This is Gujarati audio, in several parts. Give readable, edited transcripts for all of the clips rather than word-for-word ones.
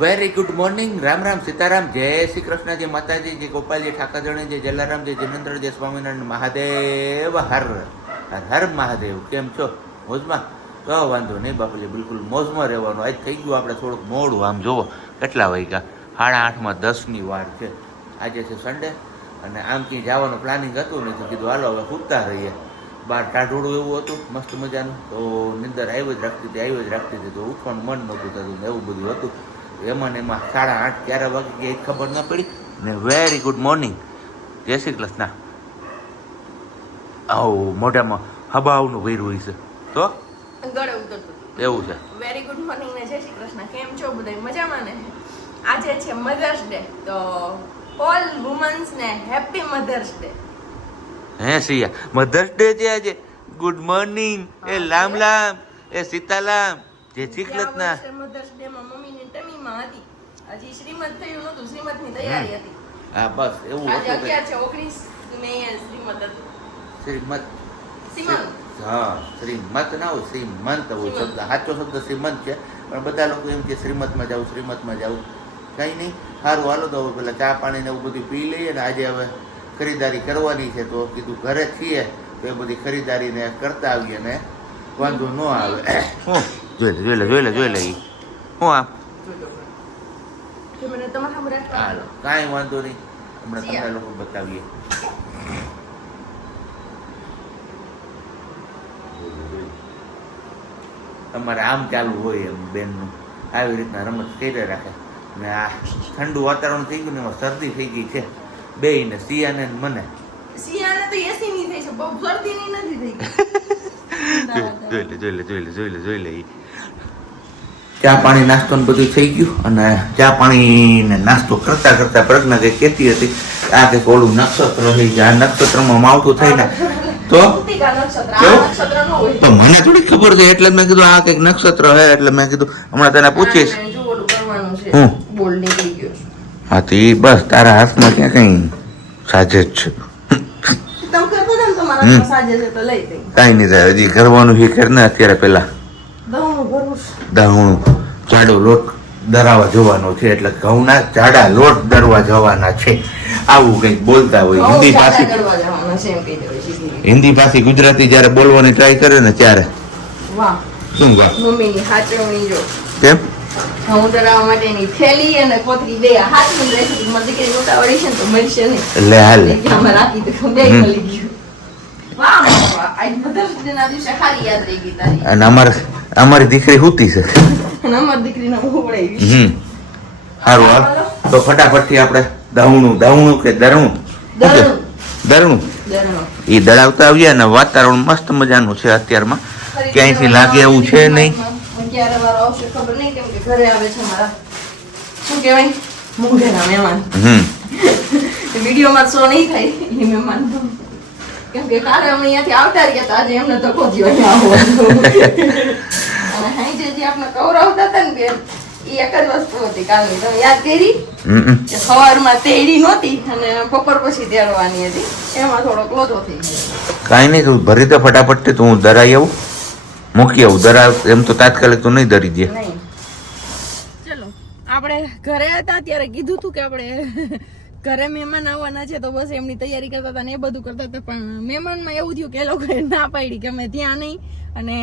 Very good morning. Ram Ram, Sitaram, જય શ્રી કૃષ્ણ, જય માતાજી, જય ગોપાલજી, ઠાકરજણી, જય જલારામ, જય જિનેન્દ્ર, જય સ્વામિનારાયણ મહાદેવ, હર હર હર મહાદેવ. કેમ છો? મોજમાં? તો વાંધો નહીં બાપુજી, બિલકુલ મોજમાં રહેવાનું. આજ થઈ ગયું આપણે થોડુંક મોડું. આમ જુઓ કેટલા વાગ્યા, 8:30 વાર છે. આજે છે સન્ડે અને આમ ક્યાંય જવાનું પ્લાનિંગ હતું નહીં તો કીધું હાલો હવે સૂતા રહીએ. બહાર ટાઢોળું એવું હતું મસ્ત મજાનું, તો નિંદર આવી જ રાખતી હતી તો ઉઠવાનું મન નહોતું થતું ને એવું બધું હતું. એમાં ને એમાં 8:30 ક્યારે વાગી ગયા એ ખબર ન પડી ને. વેરી ગુડ મોર્નિંગ, જય શ્રી કૃષ્ણ. આવો મોઢામાં હબાવનું ભર્યું હોય છે તો ગળે ઉતરતું એવું છે. વેરી ગુડ મોર્નિંગ ને જય શ્રી કૃષ્ણ. કેમ છો બધા? મજામાં ને? આજે છે મધર્સ ડે, તો ઓલ વુમન્સ ને હેપી મધર્સ ડે. હે સિયા, મધર્સ ડે છે આજે. ગુડ મોર્નિંગ, એ લામ લામ, એ સીતાલામ, જય શ્રી કૃષ્ણ. મધર્સ ડે માં મમ્મી ની ટમીમાં હતી, હજી શ્રીમત થયું નતું, શ્રીમત ની તૈયારી હતી. હા બસ એવું આજે હતું. 11 છે 19 મે શ્રીમત હતું. શ્રીમત, શ્રીમંત. હા શ્રીમત ના હોય, શ્રીમંત હોય શબ્દ. સાચો શબ્દ શ્રીમંત છે, પણ બધા લોકો એમ કે શ્રીમતમાં જાઉં, શ્રીમતમાં જાઉં. કંઈ નહીં, સારું હાલો તો હવે પેલા ચા પાણી ને એવું બધું પી લઈએ ને. આજે હવે ખરીદારી કરવાની છે તો કીધું ઘરે છીએ તો એ બધી ખરીદારીને કરતા આવીએ ને વાંધો ન આવે. જોઈ લે હું આમ કે મને તમારા સામે રાખવા. હાલો કાંઈ વાંધો નહીં, હમણાં તમને લોકો બતાવીએ. તમારે આમ ચાલુ હોય એમ બેનનું આવી રીતના રમત કરી રાખે ને. આ ઠંડુ વાતાવરણ થઈ ગયું ને એમાં શરદી થઈ ગઈ છે બેયને, સિયાને ને મને. સિયાને તો એસી ની થઈ છે, બહુ શરદી ની નથી થઈ જોઈ લે. ચા પાણી નાસ્તો ને બધું થઈ ગયું અને ચા પાણી ને નાસ્તો કરતા કરતા પ્રજ્ઞા કઈ કહેતી હતી આ કે ઓલું નક્ષત્ર થઈ જાય, આ નક્ષત્રમાં માવઠું થાય ને તો મને થોડી ખબર છે એટલે મેં કીધું આ કઈક નક્ષત્ર હે એટલે મેં કીધું હમણાં તને પૂછીશ. હા તો એ બસ તારા હાથમાં ક્યાં કઈ સાજે જ છે. કઈ નહીં થાય, હજી કરવાનું એ કર ને. અત્યારે પેલા દહણું જાડો લોટ દરાવા જવાનો છે એટલે ઘઉંના જાડા લોટ દરવા જવાના છે. આવું કઈક બોલતા હોય હિન્દી પાછી ગુજરાતી જયારે બોલવાની ટ્રાય કરે ને ત્યારે શું વાહ મમ્મીની હાચવણી જો. કેમ? ઘઉં દરાવવા માટેની થેલી અને કોથળી બે હાથની રેસીપી માં દીકરી ઉતાવળી છે ને તો મળશે નહીં. એટલે હાલ આમાં રાખી તો બે મળી ગયું. વાહ વાહ, આજ મધર્સ ડે ના દિવસે સારી યાદ રહી ગઈ તારી. અને અમારી દીકરી હુતી છે અને અમારી દીકરીને ઉવડાવી. સારું હાલ તો ફટાફટથી આપણે દહણું કે દરણું એ દળાવતા આવીએ ને. વાતાવરણ મસ્ત મજાનું છે અત્યારમાં, ક્યાંયથી લાગે એવું છે નહીં. ક્યારે વારો આવશે ખબર નહીં, કેમ કે ઘરે આવે છે મારા શું કહેવાય મોઢેના મહેમાન. વિડીયોમાં શો નહીં થાય એ મહેમાન, કેમ કે કાલે અમે અહીંયાથી આવતા રહ્યા હતા, આજે એમને ધક્કો થયો અહીંયા આવવાનો. અને હાઈ જે આપણે કવરાવતા હતા ને કે એ એક જ વસ્તુ હતી કાલની, તમે યાદ કરી કે સવારમાં તેડી નહોતી અને બપોર પછી તેડવાની હતી, એમાં થોડો ક્લોઝો થઈ ગયો. કાંઈ નહીં, તું ભરી દે ફટાફટથી, તું દરાઈ આવું મૂકી આવું. દરાવ એમ તો તાત્કાલિક તું નહીં દરી દે. ચલો આપણે ઘરે હતા ત્યારે કીધું હતું કે આપણે ઘરે મહેમાન આવવાના છે તો બસ એમની તૈયારી કરતા હતા ને એ બધું કરતા હતા, પણ મહેમાનમાં એવું થયું કે એ લોકોએ ના પાડી કે અમે ત્યાં નહીં અને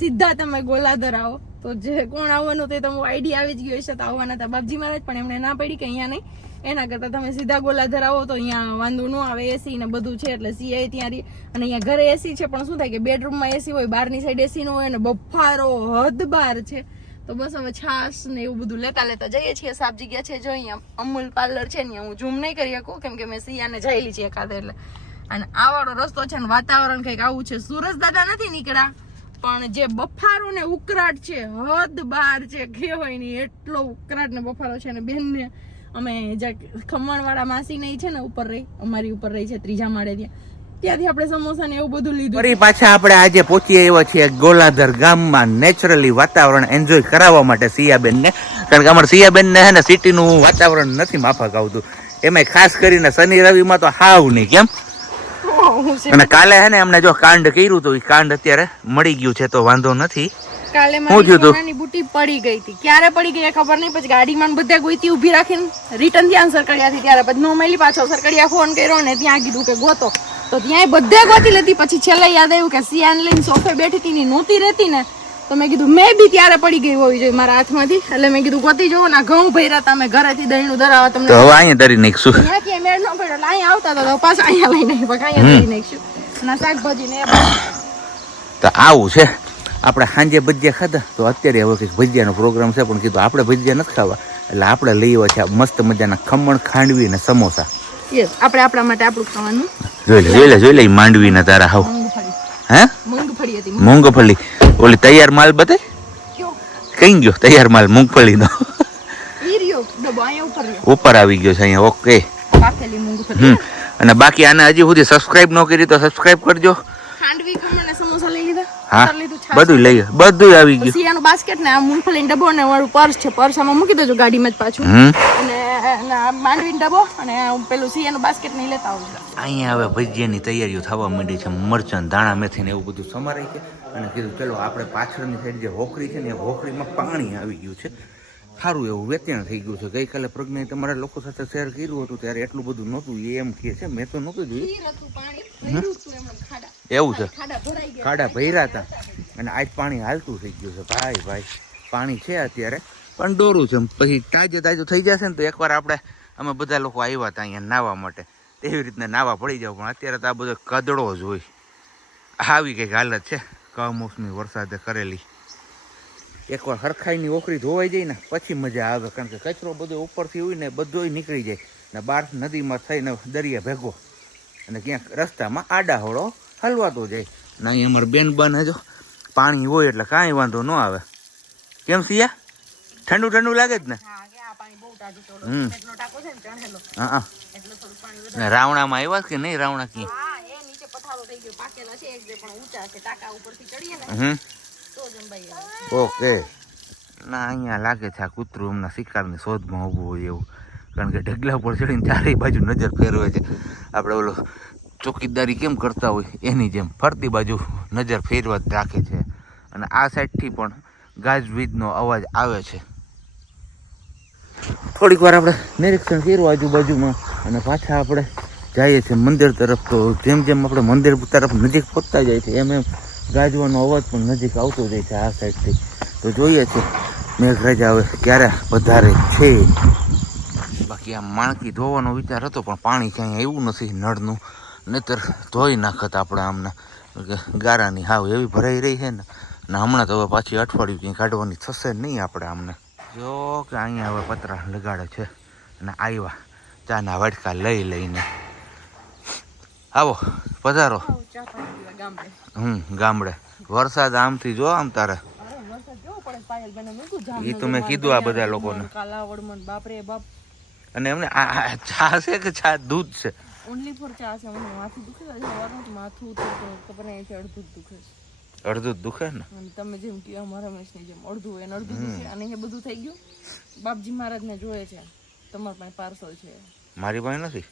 સીધા તમે ગોલાધર આવો. તો જે કોણ આવવાનું તે તમને આઈડિયા આવી જ ગયો હશે. તો આવવાના હતા બાપજી મહારાજ, પણ એમણે ના પાડી કે અહીંયા નહીં, એના કરતા તમે સીધા ગોલાધર આવો તો અહીંયા વાંધો ન આવે, એસી ને બધું છે એટલે સિયાએ ત્યાં રહી. અને અહીંયા ઘરે એસી છે પણ શું થાય કે બેડરૂમમાં એસી હોય, બહારની સાઈડ એસી નો હોય અને બફારો હદ બાર છે. તો બસ હવે છાશ ને એવું બધું લેતા જઈએ છીએ. સાબજી ગયા છે જો અહીંયા અમૂલ પાર્લર છે ને, હું ઝૂમ નહીં કરી શકું કેમ કે મેં સિયાને જયેલી છે એકાદે એટલે. અને આ વાળો રસ્તો છે ને વાતાવરણ કંઈક આવું છે. સુરજ દાદા નથી નીકળ્યા પણ જે બફારો ને ઉકળાટ છે હદ બાર છે, કહેવાય નહીં એટલો ઉકળાટ ને બફારો છે. ને બેન ને અમે ખમણ વાળા માસી નહીં છે ને ઉપર રહી, અમારી ઉપર રહી છે 3જા માળે, ત્યાંથી આપણે સમોસા ને એવું બધું લીધું. ફરી પાછા આપણે આજે પહોંચી આવ્યા છીએ ગોલાધર ગામમાં નેચરલી વાતાવરણ એન્જોય કરાવવા માટે સિયાબેન ને. કારણ કે અમારા સિયાબેન ને હે ને સિટીનું વાતાવરણ નથી માફક આવતું, એમાં ખાસ કરીને શનિ રવિમાં તો હાવ નહીં. કેમ? અને કાલે હે ને એમને જો કાંડ કર્યું હતું, એ કાંડ અત્યારે મળી ગયું છે તો વાંધો નથી. કાલે શું મારી થયું તું? સોનાની બુટી પડી ગઈ હતી. ક્યારે પડી ગઈ એ ખબર નહીં. પછી ગાડીમાં બધે ગોઈતી ઊભી રાખીને રિટર્ન ત્યાં સરકડિયાથી ત્યારે પછી નો મળી. પાછો સરકડિયા ફોન કર્યો ને ત્યાં કીધું કે ગોતો. તો ત્યાં બધે ગોતી લેતી. પછી છેલ્લે યાદ આવ્યું કે સિયાન લઈને સોફે બેઠી હતી ની નહોતી રહેતી ને, તો મેં કીધું મેં બી ત્યારે પડી ગઈ હોવી જોઈએ મારા હાથમાંથી. એટલે મેં કીધું ગોતી જોવો ને ઘઉં ભર્યા હતા અમે ઘરેથી દહીંનું દરાવા તમને. તો હવે અહીંયા ધરી નાખશું. ત્યાં ક્યાંય મેળ ન પડ્યો એટલે અહીંયા આવતા હતા તો પાછા અહીંયા લઈને પછી અહીંયા ધરી નાખશું અને શાકભાજી ને એ બધું. તો આવું છે. આપણે સાંજે ભજીયા ખાધા તો અત્યારે હવે કંઈક ભજીયાનો પ્રોગ્રામ છે, પણ કીધું આપણે ભજીયા નથી ખાવા એટલે આપણે લઈ આવ્યા છે મસ્ત મજાના ખમણ, ખાંડવી ને સમોસા. યસ, આપણે આપણા માટે આપણું ખાવાનું. જોઈ લે માંડવી ના તારા હાવ. મૂંગફળી હે મૂંગફળી હતી. મૂંગફળી ઓલી તૈયાર માલ બતાય. કયો કઈ ગયો તૈયાર માલ મૂંગફળીનો? ઈ રહ્યો ડબ્બો અહીંયા ઉપર રહ્યો. ઉપર આવી ગયો છે અહીંયા. ઓકે. પાકેલી મૂંગફળી. અને બાકી આને હજી સુધી સબસ્ક્રાઇબ ન કરી તો સબસ્ક્રાઇબ કરજો. ખાંડવી, ખમણ ને સમોસા લઈ લીધા. હા ઉતાર લીધું, છાશ. બધું લઈ બધું આવી ગયું. પછી આનું બાસ્કેટ ને આ મૂંગફળીનો ડબ્બો ને મારું પર્સ છે. પર્સ આમાં મૂકી દેજો ગાડીમાં જ પાછું. અને આ માંડવીનો ડબ્બો અને પેલું સિયાનું બાસ્કેટ નહીં લેતા આવજો. અહીંયા હવે ભજીયાની તૈયારીઓ થવા માંડી છે. મરચાં, દાણા, મેથી ને એવું બધું સમારાય છે. અને કીધું ચલો આપણે પાછળની સાઈડ જે હોકરી છે ને એ હોકરીમાં પાણી આવી ગયું છે. સારું એવું વેચાણ થઈ ગયું છે. ગઈકાલે પ્રજ્ઞાએ તમારા લોકો સાથે શેર કર્યું હતું ત્યારે એટલું બધું નહોતું એ એમ કહે છે. મેં તો નહોતું જોયું. એવું છે. ખાડા ભર્યા હતા અને આજ પાણી હાલતું થઈ ગયું છે. ભાઈ પાણી છે અત્યારે પણ ડોરું છે. પછી તાજું થઈ જશે ને તો એકવાર અમે બધા લોકો આવ્યા હતા અહીંયા નાહવા માટે, એવી રીતના નાહવા પડી જાવ. પણ અત્યારે તો આ બધો કદડો જ હોય. આવી કંઈક હાલત છે કમોસમી વરસાદે કરેલી. એકવાર હરખાઈની ઓખરી ધોવાઈ જાય ને પછી મજા આવે, કારણ કે કચરો બધો ઉપરથી હોય ને બધો નીકળી જાય ને બહાર નદીમાં થઈને દરિયા ભેગો અને ક્યાંક રસ્તામાં આડાહોળો હલવાતો જાય. ને અહીં અમારે બેન બને જો પાણી હોય એટલે કાંઈ વાંધો ન આવે. કેમ સિયા? ઠંડુ ઠંડુ લાગે જ ને? હા. રાવણામાં આવ્યા કે નહીં? રાવણા ક્યાં? ઓકે. ના અહીંયા લાગે છે આ કૂતરું હમણાં શિકારની શોધમાં ઊભું હોય એવું, કારણ કે ઢગલા ઉપર ચડીને ચારેય બાજુ નજર ફેરવે છે. આપણે ઓલો ચોકીદારી કેમ કરતા હોય એની જેમ ફરતી બાજુ નજર ફેરવા જ રાખે છે. અને આ સાઈડથી પણ ગાજવીજનો અવાજ આવે છે. થોડીક વાર આપણે નિરીક્ષણ કર્યું આજુબાજુમાં અને પાછા આપણે જઈએ છીએ મંદિર તરફ. તો જેમ જેમ આપણે મંદિર તરફ નજીક પહોંચતા જાય છે એમ એમ ગાજવાનો અવાજ પણ નજીક આવતો જાય છે આ સાઈડથી. તો જોઈએ છે મેઘરાજા હવે ક્યારે વધારે છે. બાકી આ માણકી ધોવાનો વિચાર હતો પણ પાણી ક્યાંય આવ્યું નથી નળનું, નહીતર ધોઈ નાખત આપણે આમના. ગારાની હાવ એવી ભરાઈ રહી છે ને હમણાં તો હવે પાછી અઠવાડિયું ક્યાંય કાઢવાની થશે નહીં આપણે આમને. જો કે અહીંયા હવે પતરા લગાડે છે અને આવ્યા ચાના વાટકા લઈને. આવો પધારો. ગામડે વરસાદ આમથી જો આમ તારે. એ તો મેં કીધું આ બધા લોકોને. અને એમને આ ચા છે કે ચા દૂધ છે? ઓન્લી ફોર ચા છે. મને માથું દુખે છે સવારનું, માથું ખબર નહીં છે અડધું દુખે છે. અડધું જ દુખે ને? તમે જેમ કહ્યું અમારા રમેશની જેમ અડધું એને અડધું દુખે. અને એ બધું થઈ ગયું. બાપજી મહારાજને જોયે છે. તમારા પાસે પાર્સલ છે? મારી પાસે નથી.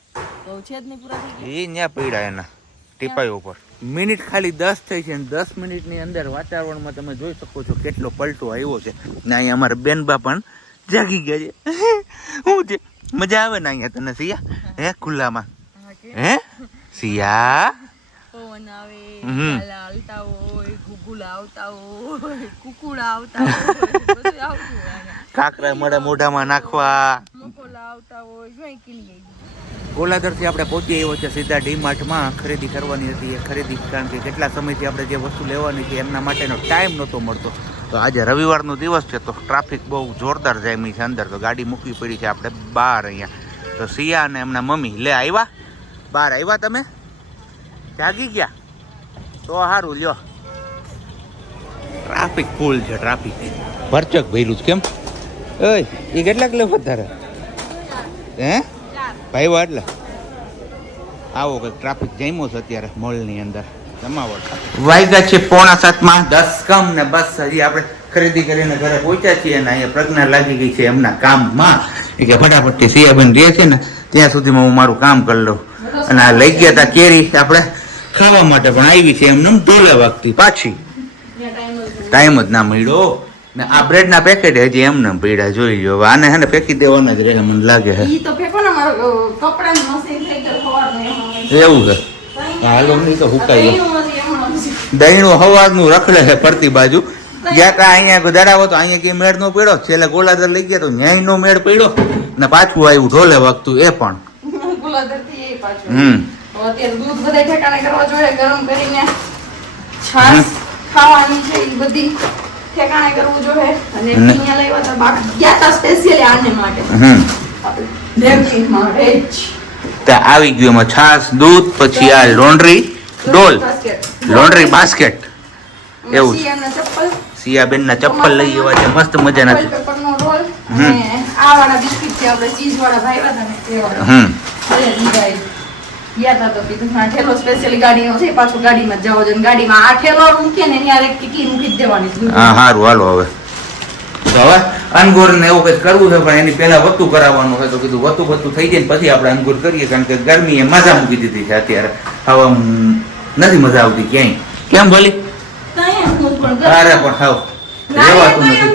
તો છે જ નહીં પૂરા થઈ ગયા. એ ન્યા પડ્યા એના ટીપાઈ ઉપર. મિનિટ ખાલી 10 થઈ છે ને 10 મિનિટની અંદર વાતાવરણમાં તમે જોઈ શકો છો કેટલો પલટો આવ્યો છે. ને અહીંયા અમારા બેનબા પણ જાગી ગયા છે. શું છે? મજા આવે ને અહીંયા તને સિયા? હે ખુલ્લામાં? હે સિયા? પવન આવે, કાલા આવતા હોય, ગુગુલા આવતા હોય, કુકુડા આવતા હોય, બધું આવતું હોય. કાકરા મળે મોઢામાં નાખવા, મકોલા આવતા હોય, જોઈ કિલી. ગોલાધરથી આપણે પહોંચી આવ્યો છે સીધા ડીમાર્ટમાં. ખરીદી કરવાની હતી એ ખરીદી, કારણ કે કેટલા સમયથી આપણે જે વસ્તુ લેવાની છે એમના માટેનો ટાઈમ નહોતો મળતો. તો આજે રવિવારનો દિવસ છે તો ટ્રાફિક બહુ જોરદાર જામી છે અંદર. તો ગાડી મૂકવી પડી છે આપણે બહાર અહીંયા. તો સિયા અને એમના મમ્મી લે આવ્યા. બહાર આવ્યા તમે? જાગી ગયા? તો સારું લ્યો. ટ્રાફિક ફૂલ છે. ટ્રાફિક ભરચક ભર્યું છે. કેમ ઓય એ કેટલા કિલો વધારે? હે ભાઈ એટલે આવો કંઈક ટ્રાફિક જામ્યો છે અત્યારે મોલની અંદર. જમાવટ વાગ્યા છે 6:45 10 કમ ને બસ હજી આપણે ખરીદી કરીને ઘરે પહોંચ્યા છીએ અને અહીંયા પ્રજ્ઞા લાગી ગઈ છે એમના કામમાં. એ કે ફટાફટથી સિયાબેન રહે છે ને ત્યાં સુધીમાં હું મારું કામ કરી લઉં. અને આ લઈ ગયા હતા કેરી આપણે ખાવા માટે, પણ આવી છે એમને ઢોલા વાગતી પાછી. ટાઈમ જ ના મળ્યો ને આ બ્રેડ ના પેકેટ હજી એમને પીડા જોઈ લો હવે આને હે ને ફેંકી દેવાના જ રહે મને લાગે છે ઈ તો ફેંકો ને મારો કપડાની મશીન થઈ ગયો ખવારનું એમાં. એવું છે હાલો નહીં તો હુકાઈ ગયો દહીંનું હજી એમાં હજી. દહીંનું હવારનું રખડે છે ફરતી બાજુ જ્યાં તા અહીંયા દડાવો તો અહીંયા કઈ મેળ નો પડ્યો છેલ્લે ગોલાધર લઈ ગયા તો ન્યાય નો મેળ પડ્યો ને પાછું આવ્યું ઢોલે વખતું એ પણ ગુલાબજળથી એ પાછું. તો અત્યારે દૂધ બધાય ઠેકાણે કરવા જોઈએ ગરમ કરીને છાશ ખાવાની છે એ બધી ઠેકાણે કરવું જોઈએ અને અહીંયા લાવ્યા હતા બાકી ગયા હતા સ્પેશિયલી આને માટે લેમનીમાં વેજ ત્યાં આવી ગયું એમાં છાશ દૂધ પછી આ લોન્ડ્રી ડોલ લોન્ડ્રી બાસ્કેટ એવું છે. સિયાના ચપ્પલ સિયાબેન ના ચપ્પલ લઈ એવા છે મસ્ત મજાના છે પેપરનો રોલ અને આ વાળા બિસ્કિટ છે આપણે ચીઝ વાળા ભાઈવા હતા ને તે વાળા બધા દીધા ગયા હતા તો કીધું હા ઠેલો સ્પેશિયલી ગાડીનો છે પાછું ગાડીમાં જ જવો જોઈએ ગાડીમાં આ ઠેલો મૂકીએ ને ત્યાં એક ટીકી મૂકી જ દેવાની છે. હા સારું હાલો હવે તો હવે અંગુર ને એવું કઈ કરવું છે પણ એની પહેલા વતું કરાવવાનું છે તો કીધું વતું થઈ જાય ને પછી આપણે અંગુર કરીએ કારણ કે ગરમી એ મજા મૂકી દીધી છે અત્યારે હવે નથી મજા આવતી ક્યાંય કેમ ભલી અરે પણ હાવ રેવાતું નથી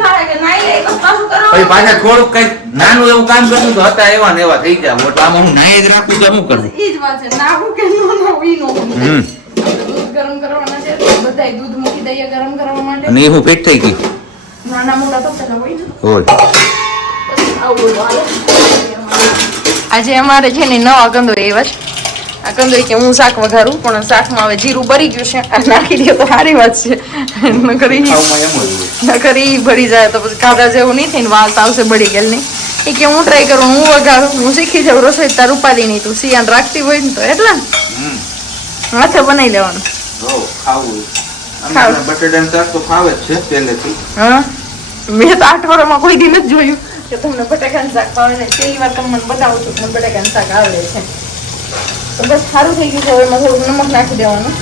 પછી પાછા થોડુંક કઈક નાનું એવું કામ કરતું તો હતા એવા ને એવા થઈ જાય એટલે આમાં હું નાઈ જ રાખું તો શું કરવું ઈ જ વાત છે નાવું કે નો નાવું ઈ નો દૂધ ગરમ કરવાના છે બધાય દૂધ મૂકી દઈએ ગરમ કરવા માટે અને એ હું પેટ થઈ ગઈ નાના મોટા તો પેલા હોય ને હોય આવું બધું હાલે. આજે અમારે છે ને નવા કંદોરી આવ્યા છે આ કંદોરી કે હું શાક વઘારું પણ શાકમાં હવે જીરું બળી ગયું છે આ નાખી દે તો સારી વાત છે નકર ઈ બળી જાય તો પછી ખાધા જેવું નહીં થઈને વાસ આવશે બળી ગયેલ નહીં એ કે હું ટ્રાય કરું હું વઘારું હું શીખી જાઉં રસોઈ તાર ઉપાડી નહીં તું સિયાન રાખતી હોય ને તો એટલે હાથે બનાવી લેવાનું બટેટાનું શાક તો ખાવે જ છે પહેલેથી હા મેં તો 8 વર્ષમાં કોઈ દી નથી જોયું કે તમને બટાકાનું શાક ભાવે ને પહેલી વાર તમને બતાવું છું કે મને બટાકાનું શાક આવડે છે તો બસ સારું થઈ ગયું છે હવે એમાં થોડુંક નમક નાખી દેવાનું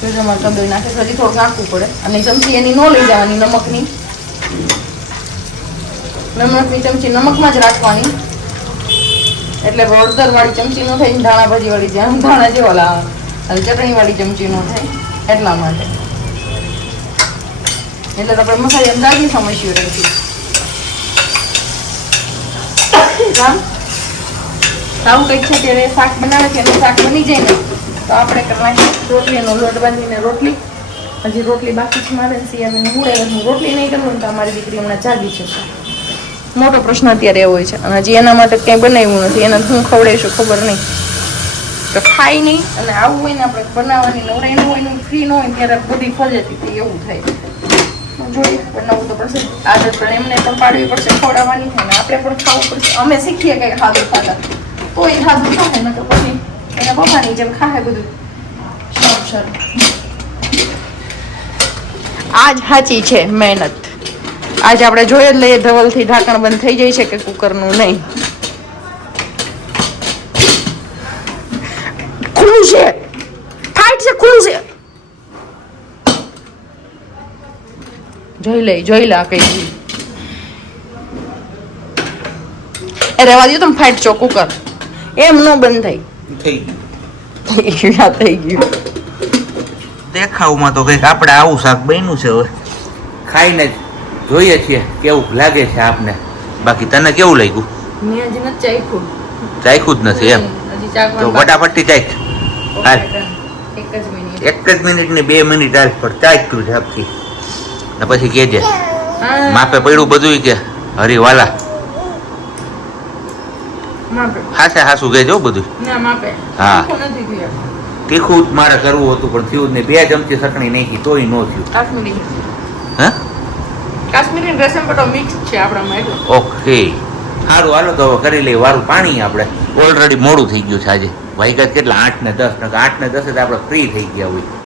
જોજો કંદોરી નાખે હજી થોડુંક નાખવું પડે અને ચમચી એની ન લઈ જવાની નમકની ચમચી નમકમાં જ રાખવાની એટલે હળદર વાળી ચમચી નો થાય ધાણા ભાજી વાળી જેમ ધાણા જેવા લાવે અને ચટણી વાળી ચમચી નો થાય એટલા માટે એટલે આપણે મસાલા અંદાજી સમજ્યું રહેતી આવું કંઈક છે ત્યારે શાક બનાવે છે અને શાક બની જાય ને તો આપણે કરવાની રોટલીનો લોટ બાંધીને રોટલી હજી રોટલી બાકી છે મારે સિયાને મૂળે હું રોટલી નહીં કરું તો અમારી દીકરી હમણાં જાગી જશે મોટો પ્રશ્ન અત્યારે એવો હોય છે અને હજી એના માટે કંઈ બનાવ્યું નથી એને હું ખવડાવીશું ખબર નહીં તો ખાઈ નહીં અને આવું હોય ને આપણે બનાવવાની નવરાઈ ન હોય ને ફ્રી ન હોય ત્યારે બધી ફજેતી એવું થાય જોઈએ બનાવવું તો પડશે આદત પણ એમને પણ પાડવી પડશે ખવડાવવાની અને આપણે પણ ખાવું પડશે અમે શીખીએ કંઈક ખાધું ખાતા કોઈ ખાધું ખાય ને તો પછી એના પપ્પાની જેમ ખાય બધું આજ સાચી છે મહેનત આજે આપણે જોઈ જ લઈએ ધવલથી ઢાંકણ બંધ થઈ જાય છે કે કુકરનું નહીં ખુલ્લું છે ટાઈટ છે ખુલ્લું છે જોઈ લે કઈ એ રહેવા દો તમે ફાઈટ છો કુકર એમ નો બંધ થઈ ગયું દેખાવમાં તો કઈક આપણે આવું શાક બન્યું છે હવે ખાઈને જોઈએ છીએ કેવું લાગે છે આપને બાકી તને કેવું લાગ્યું મેં હજી નથી ચાખ્યું ચાખ્યું જ નથી એમ તો ફટાફટથી ચાખ હાલ એક જ મિનિટ ની 2 મિનિટ હાલ પર ચાખ્યું છે આપથી ને પછી કેજે માપે પડ્યું બધું કે હરીવાલા હાસું કહેજો બધું હા તીખું મારે કરવું હતું પણ થયું જ નહીં 2 ચમચી સકણી નાખી તોય ન થયું હા કાશ્મીરી ડ્રેસન પટો મિક્સ છે આપણામાં એટલે ઓકે સારું હાલો તો હવે કરી લઈએ વારું પાણી આપણે ઓલરેડી મોડું થઈ ગયું છે આજે વાગ્યા કેટલા 8 ને 10 આપણે ફ્રી થઈ ગયા હોય